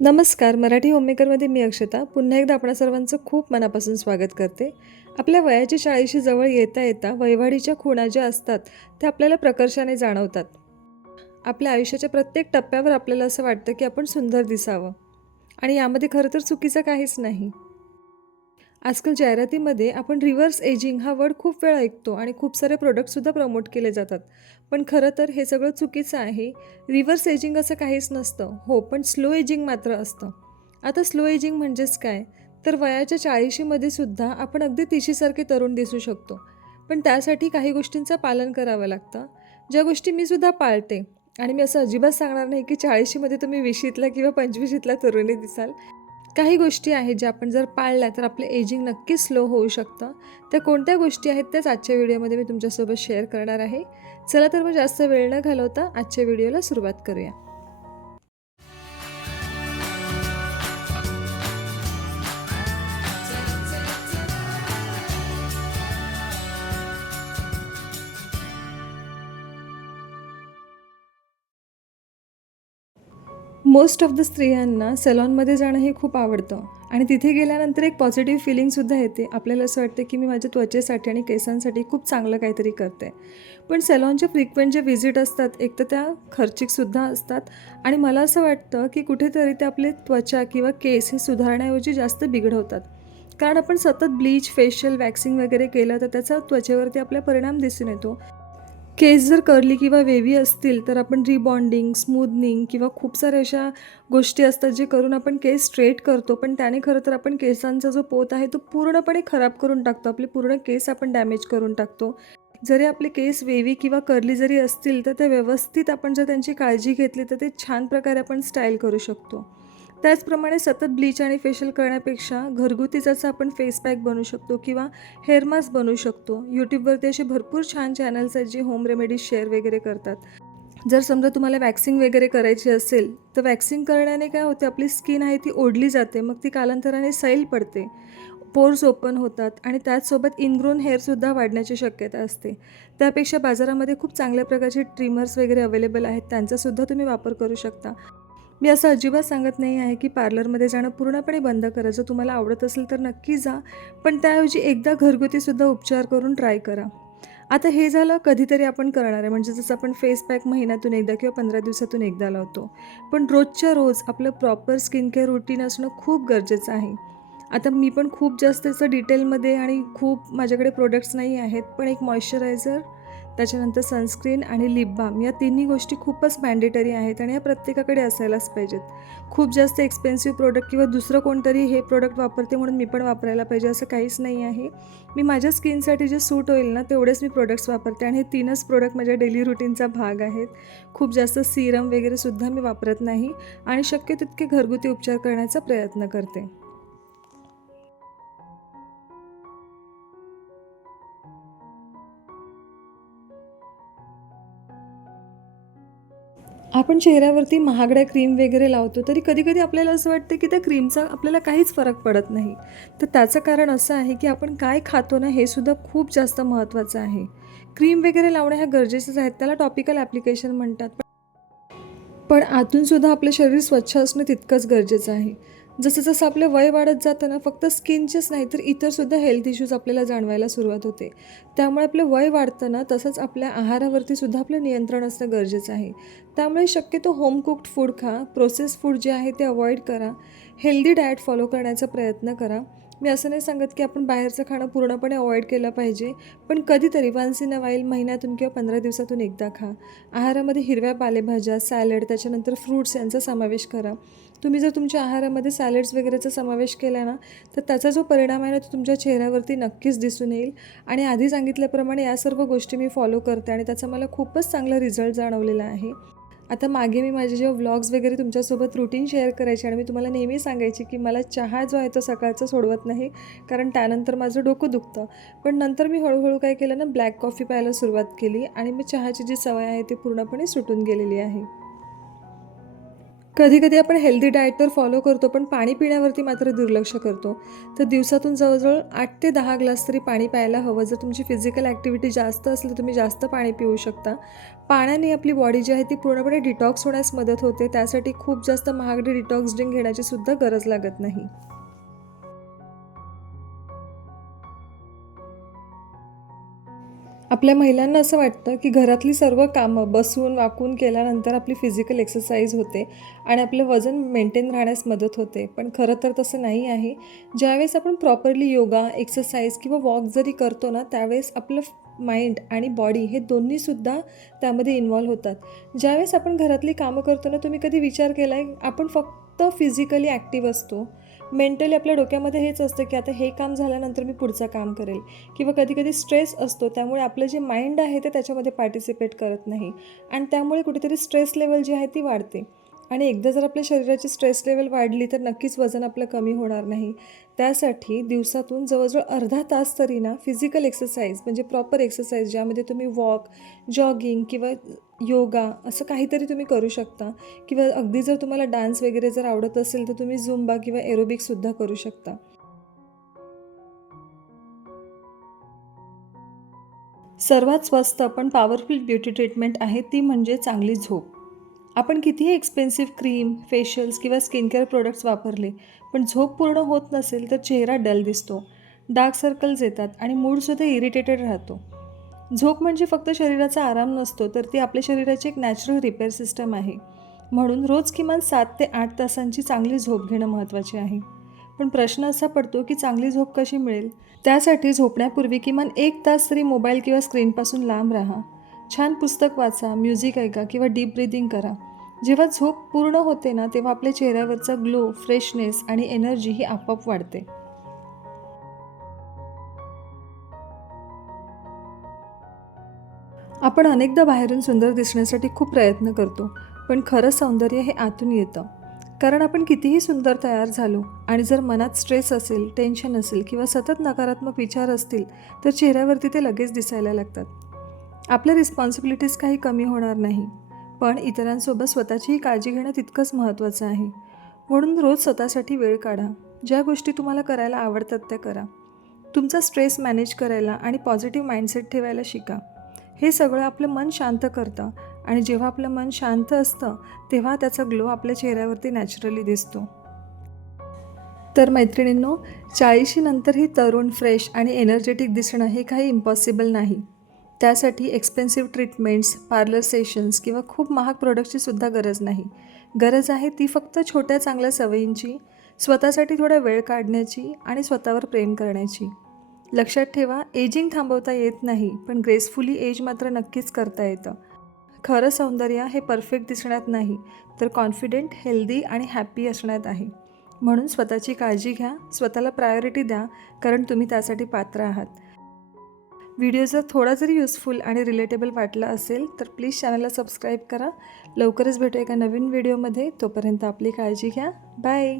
नमस्कार. मराठी होममेकरमध्ये मी अक्षता. पुन्हा एकदा आपणा सर्वांचं खूप मनापासून स्वागत करते. आपल्या वयाच्या 40शी जवळ येता येता वयवाढीच्या खुणा ज्या असतात त्या आपल्याला प्रकर्षाने जाणवतात. आपल्या आयुष्याच्या प्रत्येक टप्प्यावर आपल्याला असं वाटतं की आपण सुंदर दिसावं आणि यामध्ये खरं तर चुकीचं काहीच नाही. आजकाल जाहिरातीमध्ये आपण रिव्हर्स एजिंग हा वर्ड खूप वेळा ऐकतो आणि खूप सारे प्रोडक्टसुद्धा प्रमोट केले जातात. पण खरं तर हे सगळं चुकीचं आहे. रिव्हर्स एजिंग असं काहीच नसतं. हो, पण स्लो एजिंग मात्र असतं. आता स्लो एजिंग म्हणजेच काय? तर वयाच्या 40शीमध्ये सुद्धा आपण अगदी 30शीसारखे तरुण दिसू शकतो. पण त्यासाठी काही गोष्टींचं पालन करावं लागतं, ज्या गोष्टी मी सुद्धा पाळते. आणि मी असं अजिबात सांगणार नाही की 40शीमध्ये तुम्ही 20शीतला किंवा 25शीतला तरुणी दिसाल. काही गोष्टी आहेत ज्या आपण जर पाळल्या तर आपलं एजिंग नक्कीच स्लो होऊ शकतं. त्या कोणत्या गोष्टी आहेत त्याच आजच्या व्हिडिओमध्ये मी तुमच्यासोबत शेअर करणार आहे. चला तर मग जास्त वेळ न घालवता आजच्या व्हिडिओला सुरुवात करूया. मोस्ट ऑफ द स्त्रियांना सॅलॉनमध्ये जाणं हे खूप आवडतं आणि तिथे गेल्यानंतर एक पॉझिटिव्ह फीलिंगसुद्धा येते. आपल्याला असं वाटतं की मी माझ्या त्वचेसाठी आणि केसांसाठी खूप चांगलं काहीतरी करते. पण सॅलॉनच्या फ्रिक्वेंट जे व्हिजिट असतात एक तर त्या खर्चिकसुद्धा असतात आणि मला असं वाटतं की कुठेतरी ते आपले त्वचा किंवा केस हे सुधारण्याऐवजी जास्त बिघडवतात. कारण आपण सतत ब्लीच, फेशियल, वॅक्सिंग वगैरे केलं तर त्याचा त्वचेवरती आपला परिणाम दिसून येतो. केस जर कर्ली किंवा वेव्ही असतील तर आपण रिबॉन्डिंग, स्मूथनिंग किंवा खूप साऱ्या अशा गोष्टी असतात जे करून आपण केस स्ट्रेट करतो. पण त्याने खरं तर आपण केसांचा जो पोत आहे तो पूर्णपणे खराब करून टाकतो. आपले पूर्ण केस आपण डॅमेज करून टाकतो. जरी आपले केस वेव्ही किंवा कर्ली जरी असतील तर ते व्यवस्थित आपण जर त्यांची काळजी घेतली तर ते छान प्रकारे आपण स्टाईल करू शकतो. त्याचप्रमाणे सतत ब्लीच आणि फेशियल करण्यापेक्षा घरगुतीच असं आपण फेस पॅक बनवू शकतो किंवा हेअर मास्क बनवू शकतो. यूट्यूबवरती असे भरपूर छान चॅनल्स आहेत जे होम रेमेडीज शेअर वगैरे करतात. जर समजा तुम्हाला वॅक्सिंग वगैरे करायची असेल तर वॅक्सिंग करण्याने काय होते, आपली स्किन आहे ती ओढली जाते, मग ती कालांतराने सैल पडते, पोर्स ओपन होतात आणि त्याचसोबत इनग्रोन हेअरसुद्धा वाढण्याची शक्यता असते. त्यापेक्षा बाजारामध्ये खूप चांगल्या प्रकारचे ट्रिमर्स वगैरे अवेलेबल आहेत, त्यांचासुद्धा तुम्ही वापर करू शकता. मी असं अजिबात सांगत नाही आहे की पार्लरमध्ये जाणं पूर्णपणे बंद करा. जर तुम्हाला आवडत असेल तर नक्की जा, पण त्याऐवजी एकदा घरगुतीसुद्धा उपचार करून ट्राय करा. आता हे झालं कधीतरी आपण करणार आहे, म्हणजे जसं आपण फेस पॅक महिन्यातून एकदा किंवा 15 दिवसातून एकदा लावतो. पण रोजच्या रोज आपलं प्रॉपर स्किन केअर रुटीन असणं खूप गरजेचं आहे. आता मी पण खूप जास्त असं डिटेलमध्ये आणि खूप माझ्याकडे प्रोडक्ट्स नाही आहेत, पण एक मॉइश्चरायझर, त्याच्यानंतर सनस्क्रीन आणि लिप बाम या तिन्ही गोष्टी खूपच मॅन्डेटरी आहेत आणि या प्रत्येकाकडे असायलाच पाहिजेत. खूप जास्त एक्सपेन्सिव्ह प्रोडक्ट किंवा दुसरं कोणतरी हे प्रोडक्ट वापरते म्हणून मी पण वापरायला पाहिजे असं काहीच नाही आहे. मी माझ्या स्किनसाठी जे सूट होईल ना तेवढेच मी प्रोडक्ट्स वापरते आणि हे 3च प्रोडक्ट माझ्या डेली रुटीनचा भाग आहेत. खूप जास्त सीरम वगैरेसुद्धा मी वापरत नाही आणि शक्य तितके घरगुती उपचार करण्याचा प्रयत्न करते. आपण चेहऱ्यावरती महागड्या क्रीम वगैरे लावतो तरी कधी-कधी आपल्याला असं वाटतं की त्या क्रीमचा आपल्याला काहीच फरक पडत नाही. तर त्याचं कारण असं आहे की आपण काय खातो ना हे सुद्धा खूप जास्त महत्त्वाचं आहे. क्रीम वगैरे लावणं ह्या गरजेचंच आहेत. त्याला टॉपिकल ॲप्लिकेशन म्हणतात. पण आतूनसुद्धा आपलं शरीर स्वच्छ असणं तितकंच गरजेचं आहे. जसं-जसं आपलं वय वाढत जातं ना, फक्त स्किनचेच नाही तर इतरसुद्धा हेल्थ इश्यूज आपल्याला जाणवायला सुरुवात होते. त्यामुळे आपलं वय वाढतं ना, तसंच आपल्या आहारावरती सुद्धा आपलं नियंत्रण असणं गरजेचं आहे. त्यामुळे शक्यतो होम कुक्ड फूड खा, प्रोसेस फूड जे आहे ते अवॉइड करा, हेल्दी डाएट फॉलो करण्याचा प्रयत्न करा. मी असं नाही सांगत की आपण बाहेरचं खाणं पूर्णपणे अवॉइड केलं पाहिजे, पण कधीतरी वन्स इन अ व्हाईल महिन्यातून किंवा 15 दिवसातून एकदा खा. आहारामध्ये हिरव्या पालेभाज्या, सॅलड, त्याच्यानंतर फ्रूट्स यांचा समावेश करा. तुम्ही जर तुमच्या आहारामध्ये सॅलड्स वगैरेचा समावेश केला ना, तर त्याचा जो परिणाम आहे ना, तो तुमच्या चेहऱ्यावरती नक्कीच दिसून येईल. आणि आधी सांगितल्याप्रमाणे या सर्व गोष्टी मी फॉलो करते आणि त्याचा मला खूपच चांगला रिझल्ट जाणवलेला आहे. आता मागे मी माझे जेव्हा व्लॉग्स वगैरे तुमच्यासोबत रुटीन शेअर करायचे आणि मी तुम्हाला नेहमी सांगायची की मला चहा जो आहे तो सकाळचा सोडवत नाही, कारण त्यानंतर माझं डोकं दुखतं. पण नंतर मी हळूहळू काय केलं ना, ब्लॅक कॉफी प्यायला सुरुवात केली आणि मग चहाची जी सवय आहे ती पूर्णपणे सुटून गेलेली आहे. कधी-कधी आपण हेल्दी डाएट तर फॉलो करतो, पण पाणी पिण्यावरती मात्र दुर्लक्ष करतो. तर दिवसातून जवळ-जवळ 8 ते 10 ग्लास तरी पाणी प्यायला हवं. जर तुमची फिजिकल ॲक्टिव्हिटी जास्त असली, तर तुम्ही जास्त पाणी पिऊ शकता. पाण्याने आपली बॉडी जी आहे ती पूर्णपणे डिटॉक्स होण्यास मदत होते. त्यासाठी खूप जास्त महागडी डिटॉक्स ड्रिंक घेण्याची सुद्धा गरज लागत नाही. आपल्या महिलांना असं वाटतं की घरातली सर्व कामं बसून वाकून केल्यानंतर आपली फिजिकल एक्सरसाइज होते आणि आपलं वजन मेंटेन राहण्यास मदत होते. पण खरं तर तसं नाही आहे. ज्यावेळेस आपण प्रॉपरली योगा, एक्सरसाइज किंवा वॉक जरी करतो ना, त्यावेळेस आपलं माइंड आणि बॉडी हे दोन्हीसुद्धा त्यामध्ये इन्व्हॉल्व होतात. ज्यावेळेस आपण घरातली कामं करतो ना, तुम्ही कधी विचार केला आहे आपण फक्त फिजिकली ॲक्टिव्ह असतो, मेंटली आपल्या डोक्यामध्ये हेच असतं की आता हे काम झाल्यानंतर मी पुढचं काम करेल किंवा कधी-कधी स्ट्रेस असतो, त्यामुळे आपलं जे माइंड आहे ते त्याच्यामध्ये पार्टिसिपेट करत नाही आणि त्यामुळे कुठेतरी स्ट्रेस लेवल जी आहे ती वाढते आणि एकदा जर आपल्या शरीराची स्ट्रेस लेवल वाढली तर नक्कीच वजन आपलं कमी होणार नाही. त्यासाठी दिवसातून जवळजवळ अर्धा तास तरी ना फिजिकल एक्सरसाइज म्हणजे प्रॉपर एक्सरसाइज ज्यामध्ये तुम्ही वॉक, जॉगिंग किंवा योगा असं काहीतरी तुम्ही करू शकता किंवा अगदी जर तुम्हाला डान्स वगैरे जर आवडत असेल तर तुम्ही झुंबा किंवा एरोबिक्ससुद्धा करू शकता. सर्वात स्वस्त पण पॉवरफुल ब्युटी ट्रीटमेंट आहे ती म्हणजे चांगली झोप. आपण कितीही एक्सपेन्सिव्ह क्रीम, फेशियल्स किंवा स्किन केअर प्रोडक्ट्स वापरले, पण झोप पूर्ण होत नसेल तर चेहरा डल दिसतो, डार्क सर्कल्स येतात आणि मूडसुद्धा इरिटेटेड राहतो. झोप म्हणजे फक्त शरीराचा आराम नसतो, तर ती आपल्या शरीराची एक नॅचरल रिपेअर सिस्टम आहे. म्हणून रोज किमान 7 ते 8 तासांची चांगली झोप घेणं महत्त्वाचे आहे. पण प्रश्न असा पडतो की चांगली झोप कशी मिळेल? त्यासाठी झोपण्यापूर्वी किमान 1 तास तरी मोबाईल किंवा स्क्रीनपासून लांब राहा. छान पुस्तक वाचा, म्युझिक ऐका किंवा डीप ब्रीदिंग करा. जेव्हा झोप पूर्ण होते ना, तेव्हा आपल्या चेहऱ्यावरचा ग्लो, फ्रेशनेस आणि एनर्जी ही आपोआप वाढते. आपण अनेकदा बाहेरून सुंदर दिसण्यासाठी खूप प्रयत्न करतो, पण खरं सौंदर्य हे आतून येतं. कारण आपण कितीही सुंदर तयार झालो आणि जर मनात स्ट्रेस असेल, टेन्शन असेल किंवा सतत नकारात्मक विचार असतील, तर चेहऱ्यावरती ते लगेच दिसायला लागतात. आपल्या रिस्पॉन्सिबिलिटीज काही कमी होणार नाही, पण इतरांसोबत स्वतःचीही काळजी घेणं तितकंच महत्त्वाचं आहे. म्हणून रोज स्वतःसाठी वेळ काढा. ज्या गोष्टी तुम्हाला करायला आवडतात त्या करा. तुमचा स्ट्रेस मॅनेज करायला आणि पॉझिटिव्ह माइंडसेट ठेवायला शिका. हे सगळं आपलं मन शांत करतं आणि जेव्हा आपलं मन शांत असतं, तेव्हा त्याचा ग्लो आपल्या चेहऱ्यावरती नॅचरली दिसतो. तर मैत्रिणींनो, 40शी नंतरही तरुण, फ्रेश आणि एनर्जेटिक दिसणं हे काही इम्पॉसिबल नाही. त्यासाठी एक्सपेन्सिव्ह ट्रीटमेंट्स, पार्लर सेशन्स किंवा खूप महाग प्रोडक्टची सुद्धा गरज नाही. गरज आहे ती फक्त छोट्या चांगल्या सवयींची, स्वतःसाठी थोडा वेळ काढण्याची आणि स्वतःवर प्रेम करण्याची. लक्षात ठेवा, एजिंग थांबवता येत नाही, पण ग्रेसफुली एज मात्र नक्कीच करता येतं. खरं सौंदर्य हे परफेक्ट दिसण्यात नाही, तर कॉन्फिडेंट, हेल्दी आणि हॅप्पी असण्यात आहे. म्हणून स्वतःची काळजी घ्या, स्वतःला प्रायोरिटी द्या, कारण तुम्ही त्यासाठी पात्र आहात. व्हिडिओ जर थोडा जरी युजफुल आणि रिलेटेबल वाटला असेल तर प्लीज चॅनलला सबस्क्राईब करा. लवकरच भेटू एका नवीन व्हिडिओमध्ये. तोपर्यंत आपली काळजी घ्या. बाय.